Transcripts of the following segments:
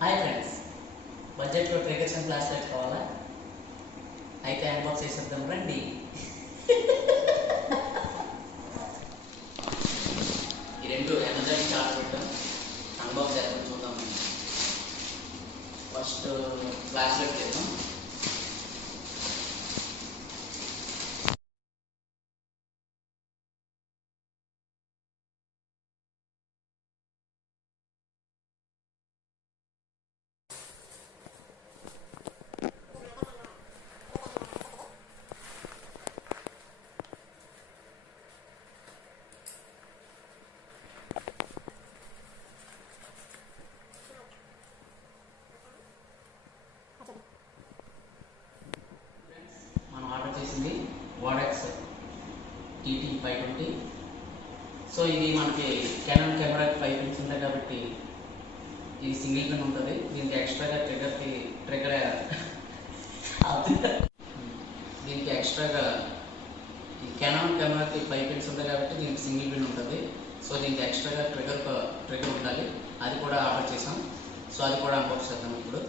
Hi friends, బడ్జెట్లో triggers and flash lights కావాలా? అయితే అన్బాక్స్ చేసేద్దాం రండి. ఈ రెండు అమెజాన్ చార్ట్ పెట్టాం, అన్బాక్స్ చేద్దాం, చూద్దాం. ఫస్ట్ ఫ్లాష్ లైట్ చేద్దాం. చేసింది వాడెక్స్ టీటీ 520. సో ఇది మనకి కెనాన్ కెమెరాకి 5 పిన్స్ ఉంటాయి కాబట్టి ఇది సింగిల్ పిన్ ఉంటుంది. దీనికి ఎక్స్ట్రాగా దీనికి ఎక్స్ట్రాగా ఈ కెనాన్ కెమెరాకి 5 పిన్స్ ఉంటాయి కాబట్టి దీనికి సింగిల్ పిన్ ఉంటుంది. సో దీనికి ఎక్స్ట్రాగా ట్రిగర్ ఉండాలి. అది కూడా ఆర్డర్ చేసాం. సో అది కూడా అన్బాక్స్ చేద్దాం ఇప్పుడు.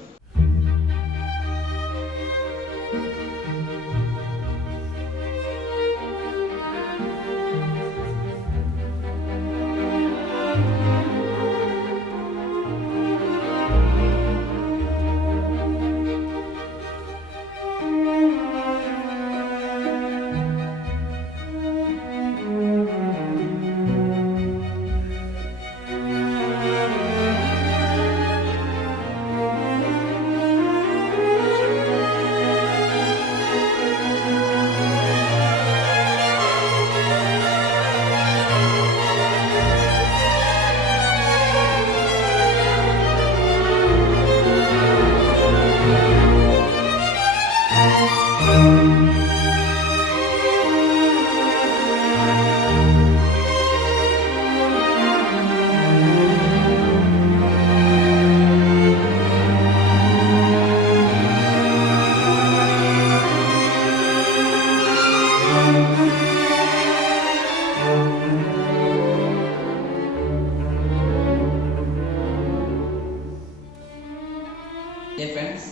ఫ్రెండ్స్,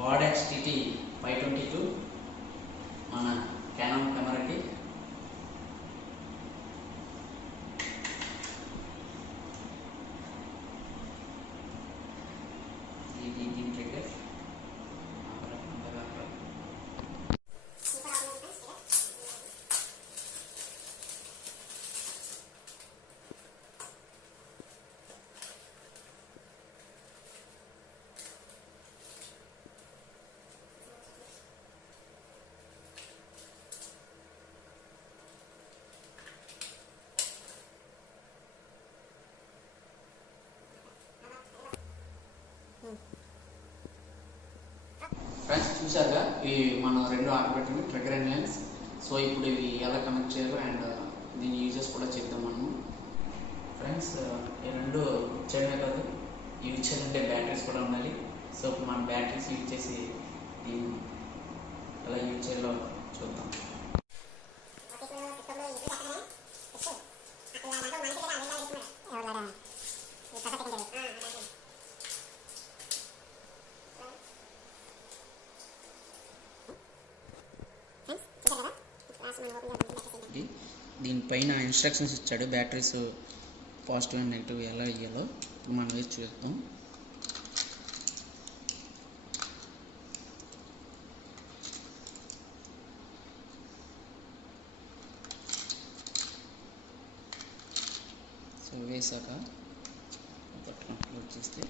వాడెక్స్ టీటీ 522 మన కెనాన్ కెమెరాకి దీని ట్రిగర్ ఫ్రెండ్స్, చూసారుగా ఇవి మనం రెండు ఆర్డర్ పెట్టింది ట్రిగర్ అండ్ లెన్స్. సో ఇప్పుడు ఇవి ఎలా కనెక్ట్ చేయాలో అండ్ దీని యూజెస్ కూడా చెప్తాం మనము. ఫ్రెండ్స్, ఈ రెండు చేయడమే కాదు, యూజ్ చేయాలంటే బ్యాటరీస్ కూడా ఉండాలి. సో ఇప్పుడు మనం బ్యాటరీస్ యూజ్ చేసి దీన్ని ఎలా యూజ్ చేయాలో చూద్దాం. దీనిపైన ఇన్స్ట్రక్షన్స్ ఇచ్చాడు, బ్యాటరీస్ పాజిటివ్ అండ్ నెగిటివ్ ఎలా ఇయ్యాలో. ఇప్పుడు మనం వేసి చూద్దాం. సో వేసాక క్లోజ్ చేస్తే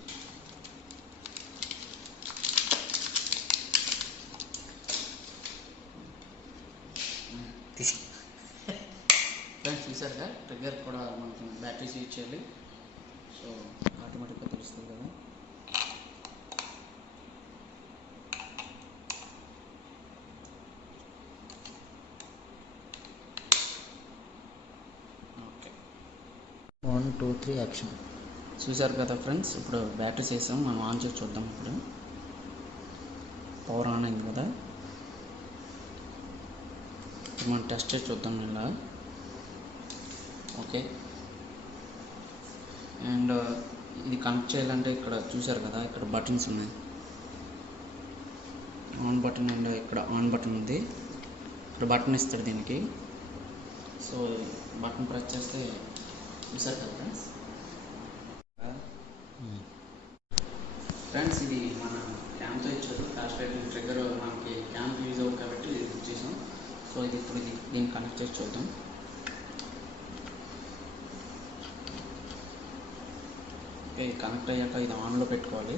చూసారుగా ట్రిగ్గర్ కూడా మనకి బ్యాటరీస్ యూజ్ చేయాలి. సో ఆటోమేటిక్గా తెలుస్తుంది కదా. Okay, 1 2 3 action. చూసారు కదా ఫ్రెండ్స్, ఇప్పుడు బ్యాటరీస్ వేసాం. మనం ఆన్ చేసి చూద్దాం. ఇప్పుడు పవర్ ఆన్ అయింది కదా. మనం టెస్ట్ చేసి చూద్దాం ఇలా. ఓకే, అండ్ ఇది కనెక్ట్ చేయాలంటే ఇక్కడ చూసారు కదా, ఇక్కడ బటన్స్ ఉన్నాయి. ఆన్ బటన్ అండ్ ఇక్కడ ఆన్ బటన్ ఉంది. ఇక్కడ బటన్ ఇస్తాడు దీనికి. సో బటన్ ప్రెస్ చేస్తే చూసారు కదా ఫ్రెండ్స్, ఇది మన క్యామ్తో ఇచ్చారు. ఫ్లాష్ లైట్ ట్రిగ్గర్ మనకి క్యామ్కి యూజ్ అవ్వదు కాబట్టి ఇది ఇచ్చేసాం. సో ఇది ఇప్పుడు దీన్ని కనెక్ట్ చేసి చూద్దాం. ఓకే, కనెక్ట్ అయ్యాక ఇది ఆన్లో పెట్టుకోవాలి.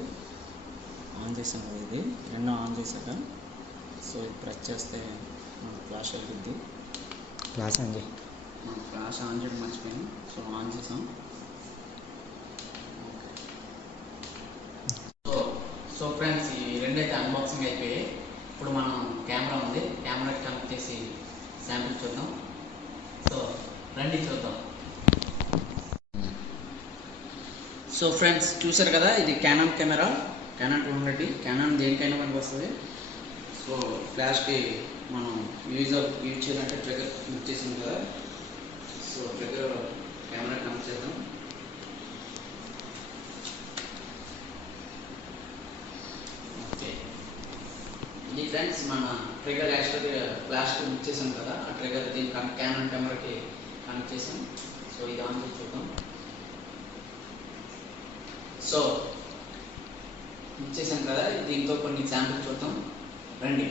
ఆన్ చేసాం కదా, ఇది రెండు ఆన్ చేశాక సో ఇది ప్రెస్ చేస్తే మనకు ఫ్లాష్ వెలుగుద్ది. ఫ్లాష్ ఆన్ చేయి. మనం ఫ్లాష్ ఆన్ చేయడం మర్చిపోయాం. సో ఆన్ చేసాం. సో ఫ్రెండ్స్, ఈ రెండైతే అన్బాక్సింగ్ అయిపోయాయి. ఇప్పుడు మనం కెమెరా ఉంది, కెమెరాకి కనెక్ట్ చేసి శాంపిల్ చూద్దాం. సో రండి చూద్దాం. సో ఫ్రెండ్స్, చూసారు కదా, ఇది క్యానాన్ కెమెరా, క్యానాన్ 200. క్యానాన్ దేనికైనా పనికి వస్తుంది. సో ఫ్లాష్కి మనం యూజ్ చేయాలంటే ట్రిగ్గర్ క్లిక్ చేసాం కదా. సో ట్రిగ్గర్ కెమెరా కనెక్ట్ చేద్దాం. ఓకే, ఇది ఫ్రెండ్స్ మన ట్రిగ్గర్ యాక్చువల్గా ఫ్లాష్కి క్లిక్ చేసాం కదా, ఆ ట్రిగ్గర్ దీని క్యానాన్ కెమెరాకి కనెక్ట్ చేసాం. సో ఇది ఆన్ చేసి చూద్దాం. సో ఇచ్చేసాం కదా, దీంతో కొన్ని శాంపిల్ చూద్దాం. రండి.